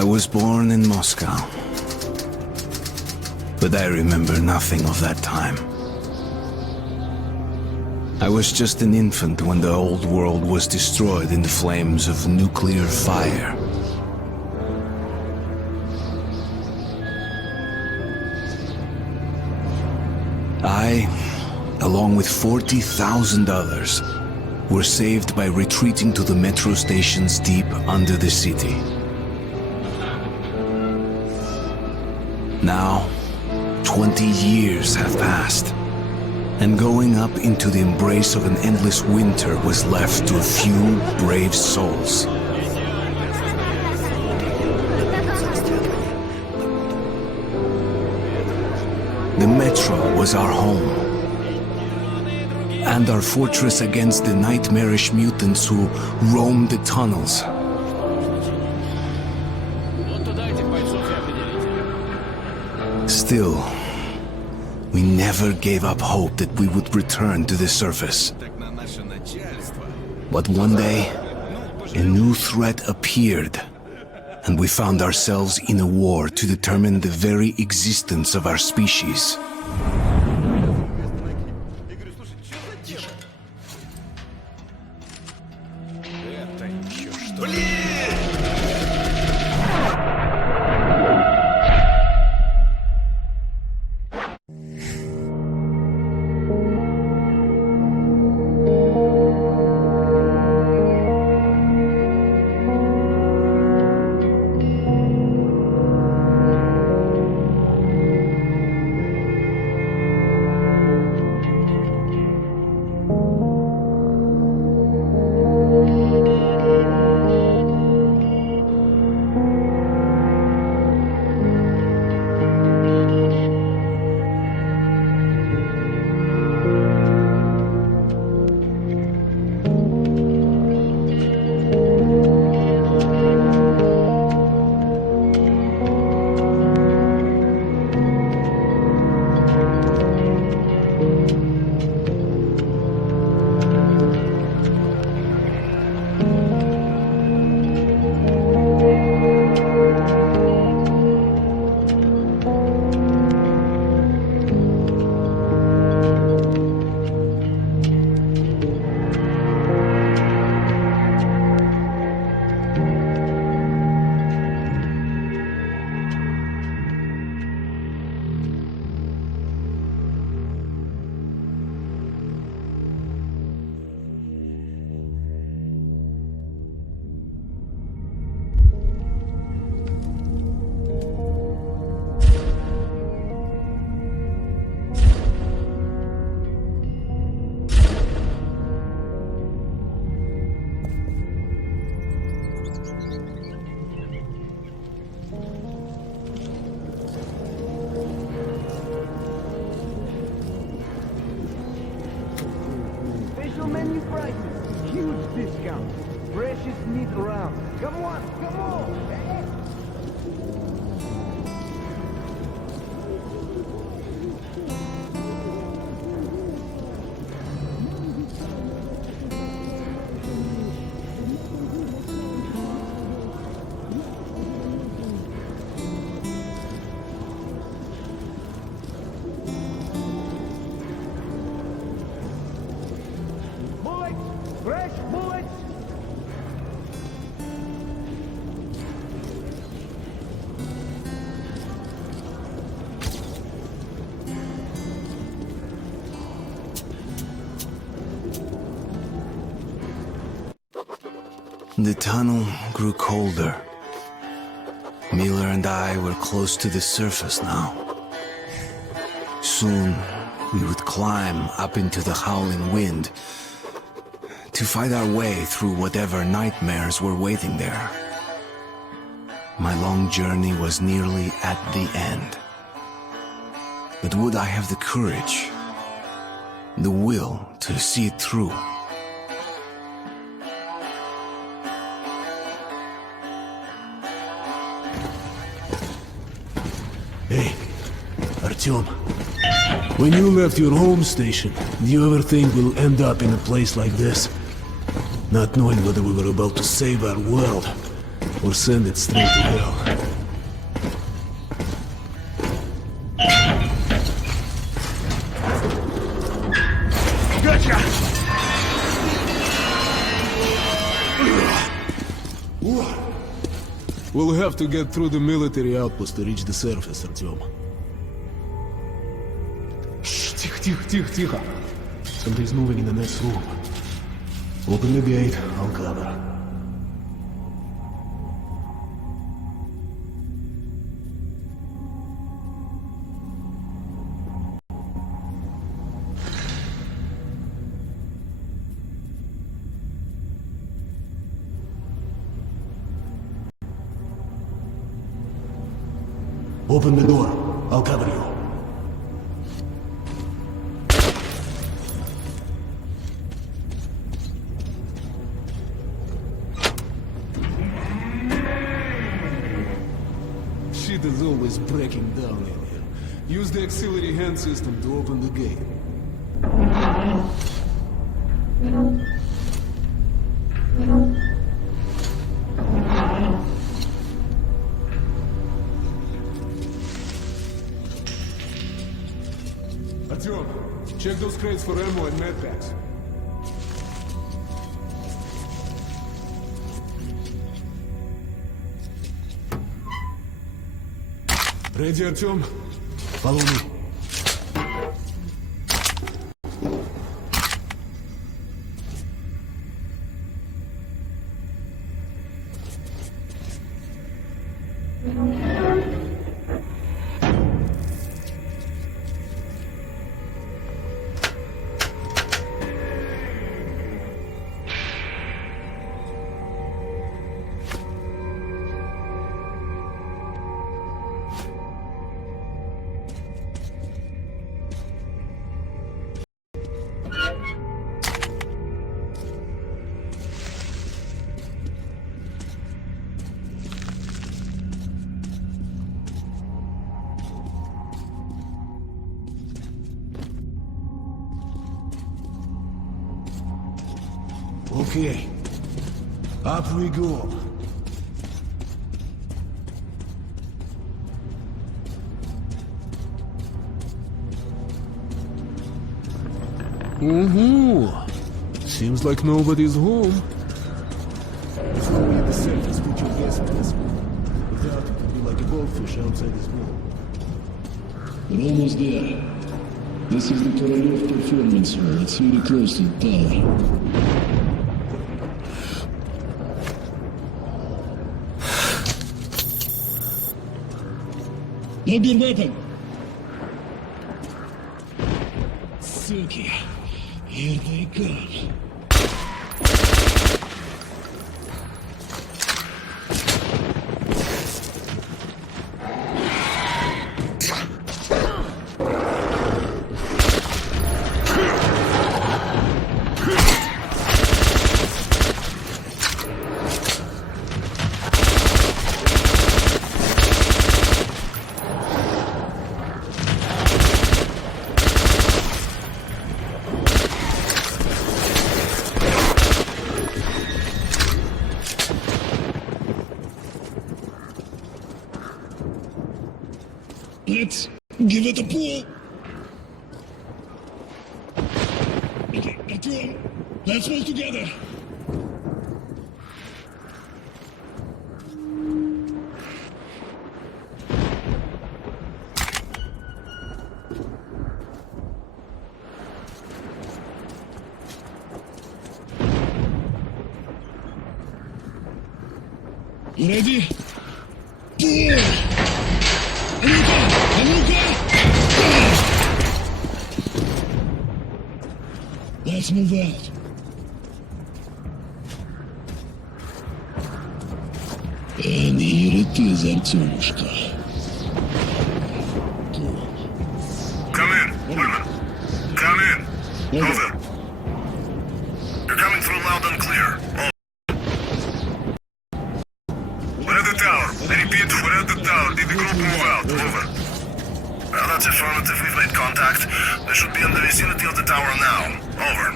I was born in Moscow, but I remember nothing of that time. I was just an infant when the old world was destroyed in the flames of nuclear fire. I, along with 40,000 others, were saved by retreating to the metro stations deep under the city. Now, 20 years have passed, and going up into the embrace of an endless winter was left to a few brave souls. The metro was our home, and our fortress against the nightmarish mutants who roamed the tunnels. Still, we never gave up hope that we would return to the surface. But one day, a new threat appeared, and we found ourselves in a war to determine the very existence of our species. Menu prices, huge discount, freshest meat around. Come on, come on! Fresh bullets! The tunnel grew colder. Miller and I were close to the surface now. Soon, we would climb up into the howling wind to fight our way through whatever nightmares were waiting there. My long journey was nearly at the end. But would I have the courage, the will to see it through? Hey, Artyom. When you left your home station, do you ever think we'll end up in a place like this? Not knowing whether we were about to save our world, or send it straight to hell. Gotcha! We'll have to get through the military outpost to reach the surface, Artyom. Shh, тихо. Somebody's moving in the next room. Open the gate, I'll cover. Open the door. I'll cover you. Shit is always breaking down in here. Use the auxiliary hand system to open the gate. Artyom, check those crates for ammo and medpacks. Ready, Artyom? Follow me. Okay, up we go. Seems like nobody's home. Before we hit the surface, put your gas mask on. Without it, you'd be like a goldfish outside this wall. We're almost there. This is the Korolov performance hall. It's really close to the tower. Load your weapon! Suki, here they come. Let's give it a pull. Okay, Artyom, let's move together. You ready? Pull! Let's move out. And here it is, Артемушка. Come in, women. Come in. Over. You're coming through loud and clear. Over. We're at the tower. I repeat, we're at the tower. Did the group move out? Over. Well, that's affirmative. We've made contact. They should be in the vicinity of the tower now. Over.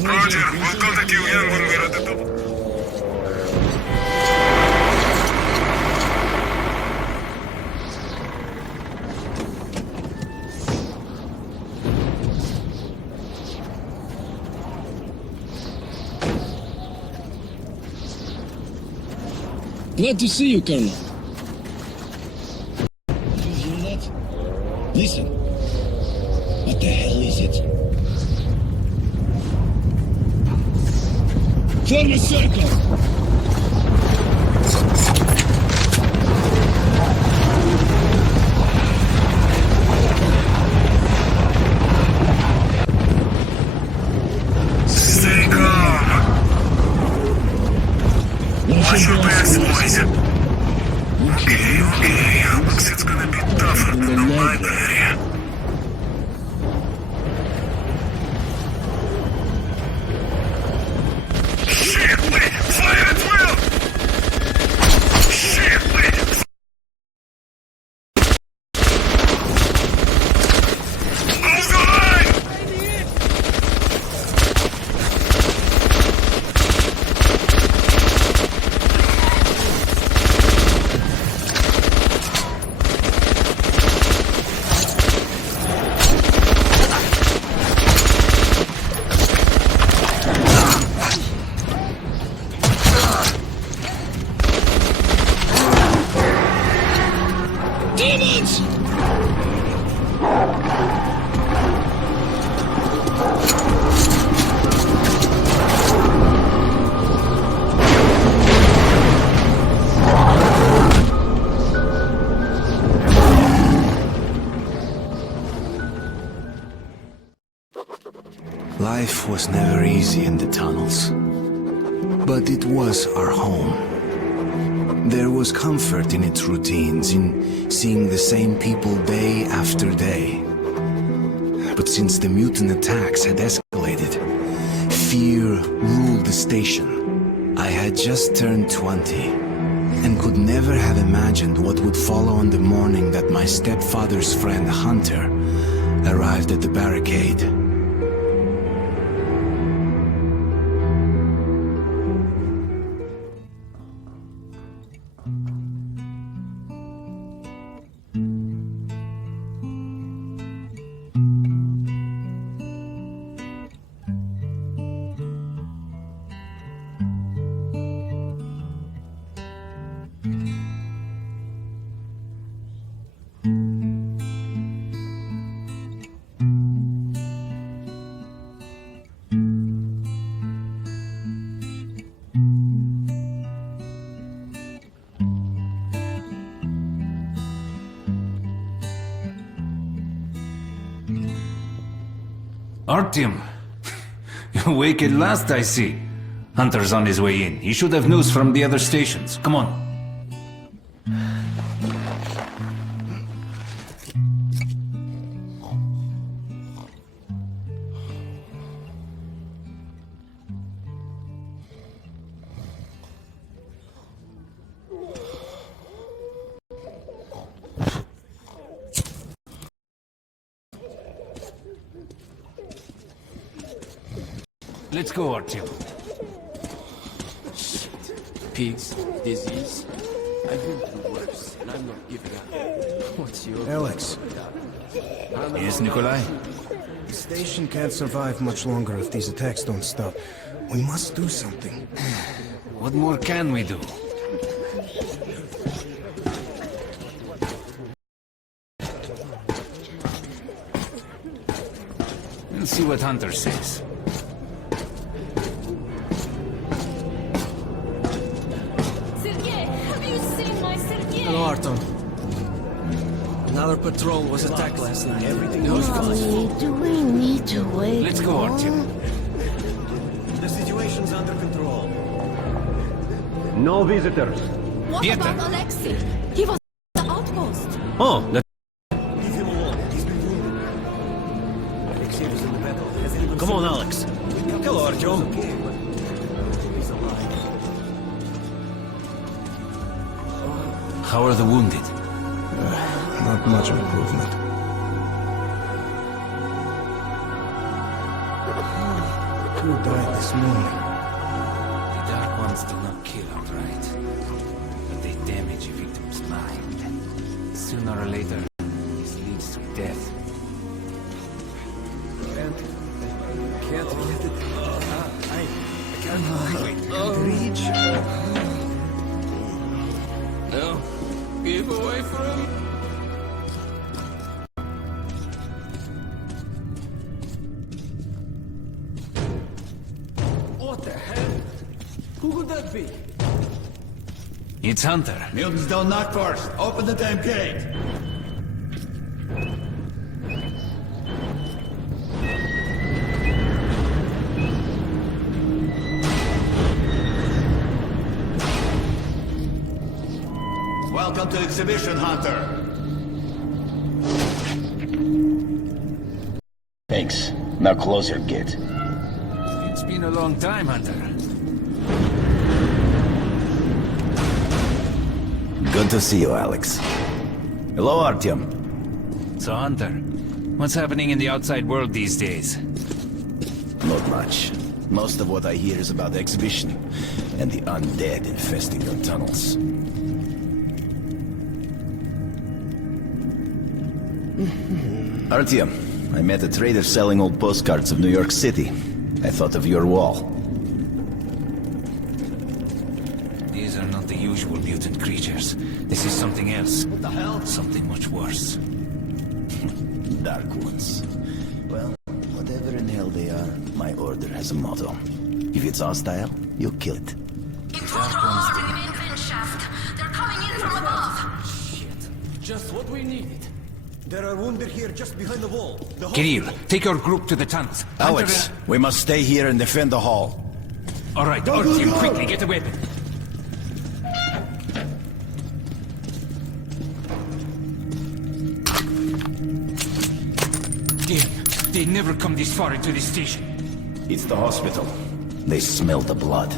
Roger, we'll contact you again when we're at the top. Glad to see you, Colonel. Did you hear that? Listen. What the hell is it? Form a circle! Stay calm. Watch your backs, boys. Okay. Looks it's gonna be tougher than the library. Shit, wait! Fire at will! Shit, wait! Hold the line! Demons! Life was never easy in the tunnels, but it was our home. There was comfort in its routines, in seeing the same people day after day. But since the mutant attacks had escalated, fear ruled the station. I had just turned 20, and could never have imagined what would follow on the morning that my stepfather's friend Hunter arrived at the barricade. Artyom, you're awake at last, I see. Hunter's on his way in. He should have news from the other stations. Come on. Let's go, Artyom. Pigs, disease. I've been through worse, and I'm not giving up. What's your... Alex, Yes, Nikolai? the station can't survive much longer if these attacks don't stop. We must do something. What more can we do? We'll see what Hunter says. Sergei, have you seen my Sergei? Hello, Artyom. Another patrol was attacked last night. Everything was Mommy, do we need to wait? Let's go, Artyom. The situation's under control. No visitors. What Pieter. about Alexei? He was at the outpost. Oh, Leave him alone. He's been wounded. Alexei was in the battle. Has anyone come seen on, him? Alex. Hello, Artyom. Okay, but he's alive. How are the wounded? Not much improvement. Who died this morning? The Dark Ones do not kill outright, but they damage a victim's mind. Sooner or later, this leads to death. Can't get it. I can't reach. be? It's Hunter. Mutants don't knock first. Open the damn gate. Welcome to Exhibition, Hunter. Thanks. Now close your gate. It's been a long time, Hunter. Good to see you, Alex. Hello, Artyom. So, Hunter, what's happening in the outside world these days? Not much. Most of what I hear is about the exhibition and the undead infesting your tunnels. Artyom, I met a trader selling old postcards of New York City. I thought of your wall. These are not the usual mutant creatures. This is something else. What the hell? Something much worse. Dark ones. Well, whatever in hell they are, my order has a motto. If it's hostile, you kill it. Intruder alerting the main vent shaft. They're coming in from above. Shit. Just what we needed. There are wounded here just behind the wall. Kirill, take your group to the tunnels. Alex, we must stay here and defend the hall. All right, Artyom, quickly get a weapon. Damn, they never come this far into the station. It's the hospital. They smell the blood.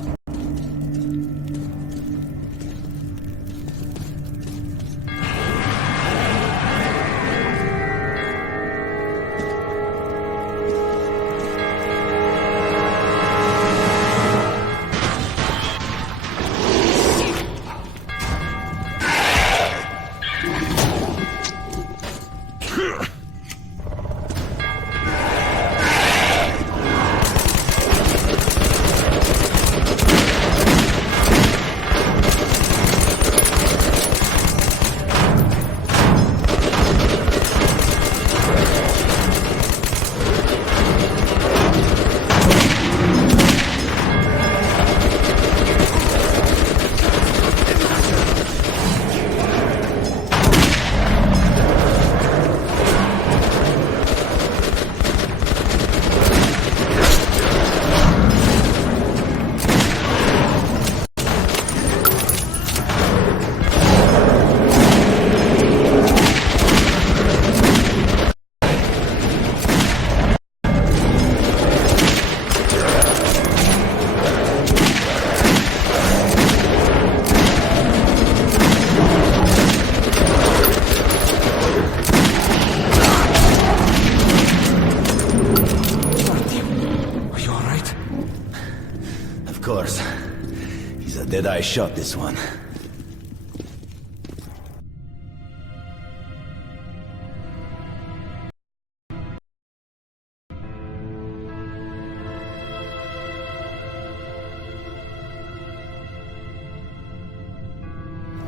I shot this one.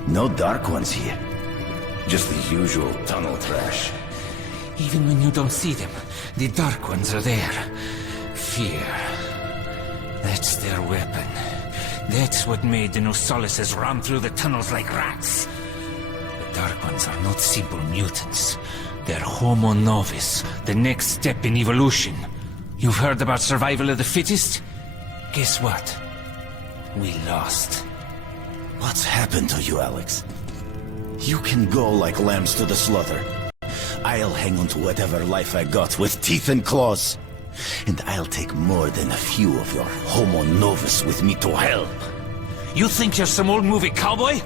No dark ones here. Just the usual tunnel trash. Even when you don't see them, the dark ones are there. Fear. That's their weapon. That's what made the Nosalises ram through the tunnels like rats. The Dark Ones are not simple mutants. They're Homo Novus, the next step in evolution. You've heard about survival of the fittest? Guess what? We lost. What's happened to you, Alex? You can go like lambs to the slaughter. I'll hang on to whatever life I got with teeth and claws. And I'll take more than a few of your Homo Novus with me to hell. You think you're some old movie cowboy?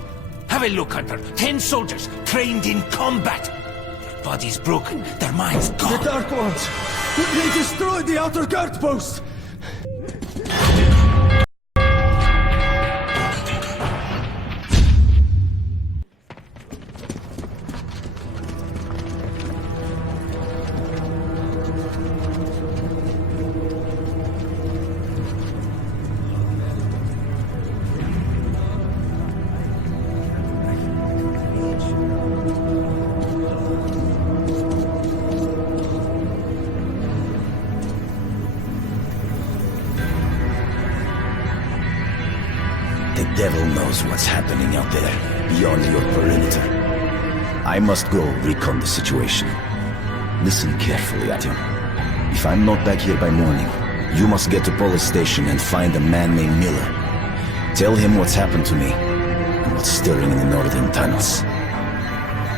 Have a look, Hunter. 10 soldiers trained in combat. Their bodies broken, their minds gone. The Dark Ones! They destroyed the outer guard post! devil knows what's happening out there, beyond your perimeter. I must go recon the situation. Listen carefully, Artyom. If I'm not back here by morning, you must get to police station and find a man named Miller. Tell him what's happened to me, and what's stirring in the northern tunnels.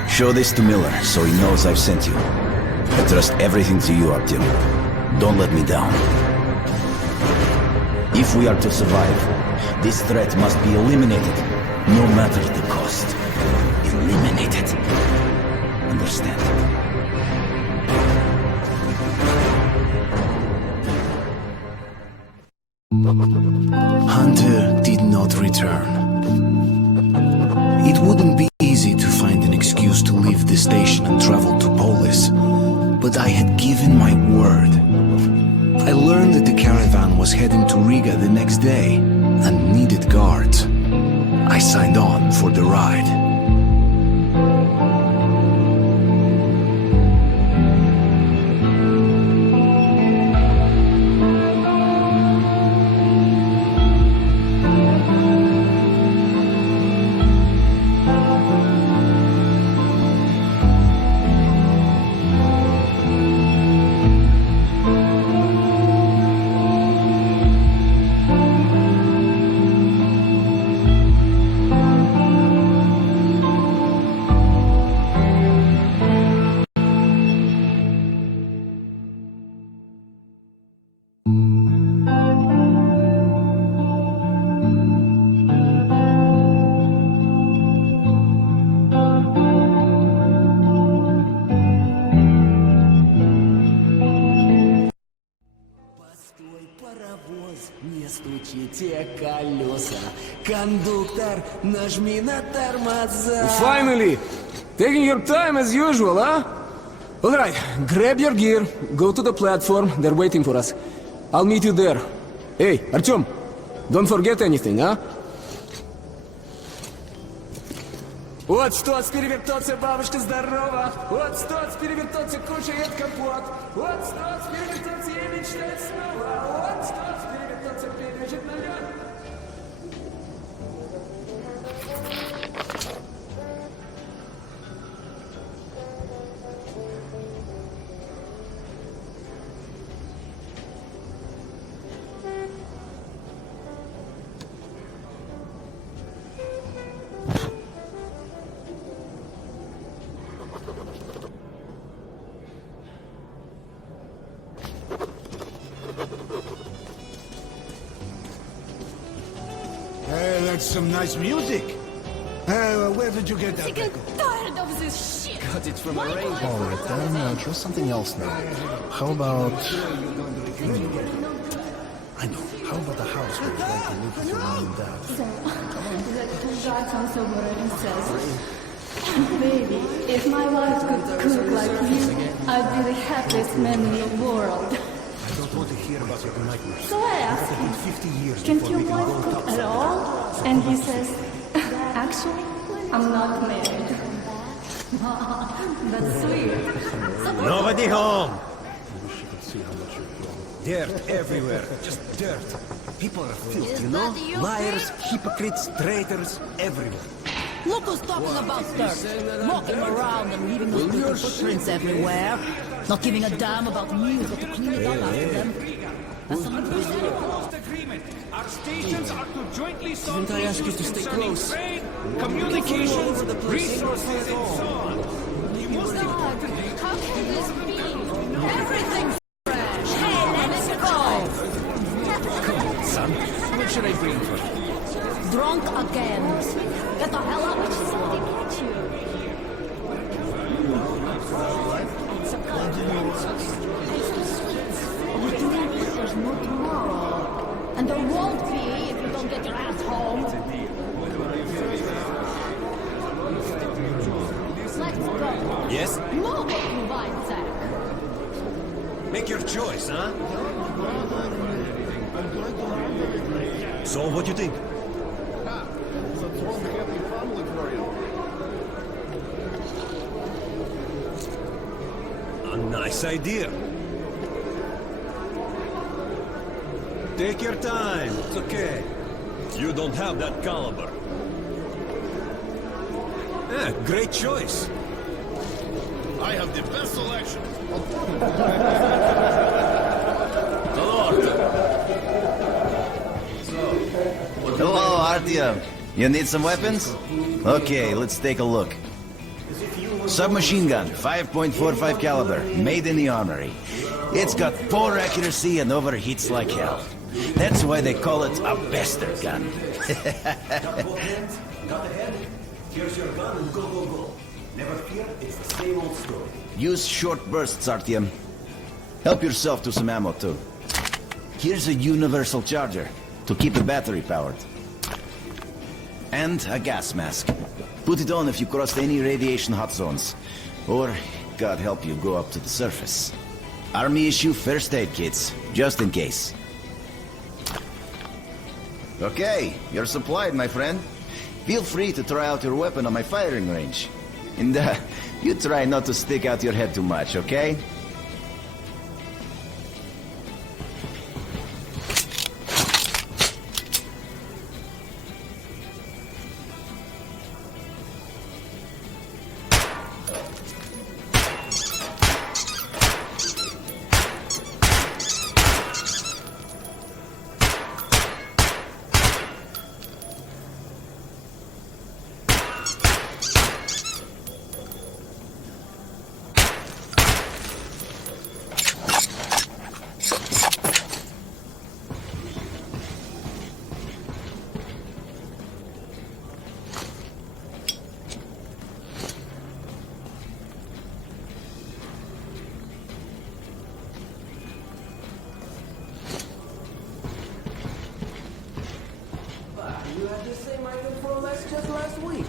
Show this to Miller, so he knows I've sent you. I trust everything to you, Artyom. Don't let me down. If we are to survive, this threat must be eliminated, no matter the cost. Eliminated. Understand? Hunter did not return. It wouldn't be easy to find an excuse to leave the station and travel to Polis, but I had given my word. I learned that the caravan was heading to Riga the next day and needed guards. I signed on for the ride. Не стучите колеса. Кондуктор, нажми на тормоза. Finally! Taking your time as usual, huh? Alright, grab your gear, go to the platform, they're waiting for us. I'll meet you there. Hey, Artyom, don't forget anything, huh? Вот стоц, перевертоться, бабушка здорова. Вот стоц, перевертоться, кушает компот. Вот стоц, перевертоться и мечтает снова. Вот стоц, перевертоться, перебежит на лед. Hey, that's some nice music. Where did you get that? Sick and tired of this shit! Got it from a rain. Alright, then try something else now. How about... I know. How about a house where you'd like to live with your mom and dad? So, the guy comes over and says, baby, if my wife could cook like you, I'd be the happiest man in the world. I don't want to hear about your nightmares. So I asked him, 50 years can't before your we can wife go cook outside. at all? And he says, actually, I'm not married. That's sweet. Nobody home! I wish you could see how much you're grown. Dirt everywhere. Just dirt. People are filth, you know? Liars, hypocrites, traitors, everywhere. Look who's talking about dirt. Walking around and leaving those little footprints everywhere. Not giving a damn about me who's got to clean it up after them. That's some Agreement. Our stations are to jointly solve Didn't I ask you to stay close? trade, communications, resources, and so on. You must God, how can this be? Everything's fresh. Hey, let's go. Son, what should I bring for you? drunk again. Get the hell out. There's no tomorrow. And there won't be if you don't get your ass home. Let's go. Yes? Move it, you white sack. Make your choice, huh? So, what do you think? A nice idea. Take your time. It's okay. You don't have that caliber. Yeah, great choice. I have the best selection. Hello, Artyom. You need some weapons? Okay, let's take a look. Submachine gun, 5.45 caliber, made in the armory. It's got poor accuracy and overheats like hell. That's why they call it a bastard gun. Here's your gun and go, go, go. Never fear, it's the same old story. Use short bursts, Artyom. Help yourself to some ammo, too. Here's a universal charger to keep the battery powered. And a gas mask. Put it on if you cross any radiation hot zones. Or, God help you, go up to the surface. Army issue first aid kits, just in case. Okay, you're supplied, my friend. Feel free to try out your weapon on my firing range. And you try not to stick out your head too much, okay? You had the same item for less just last week.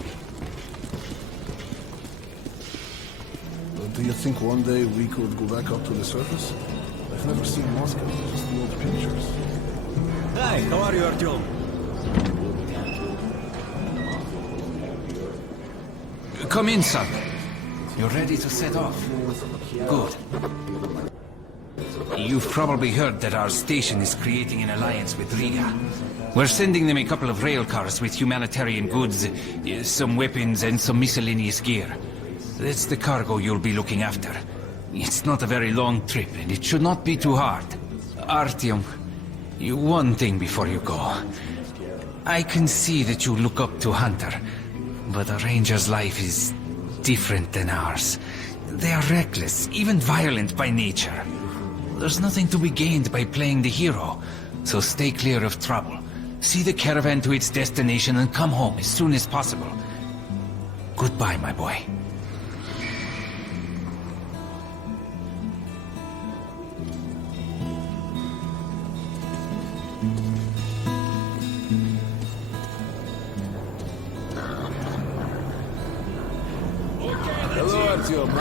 Do you think one day we could go back up to the surface? I've never seen Moscow, just the old pictures. Hi, how are you, Artyom? Come in, son. You're ready to set off. Good. You've probably heard that our station is creating an alliance with Riga. We're sending them a couple of rail cars with humanitarian goods, some weapons and some miscellaneous gear. That's the cargo you'll be looking after. It's not a very long trip, and it should not be too hard. Artyom, one thing before you go. I can see that you look up to Hunter, but a ranger's life is different than ours. They are reckless, even violent by nature. There's nothing to be gained by playing the hero, so stay clear of trouble. See the caravan to its destination and come home as soon as possible. Goodbye, my boy. Hello, Artyom.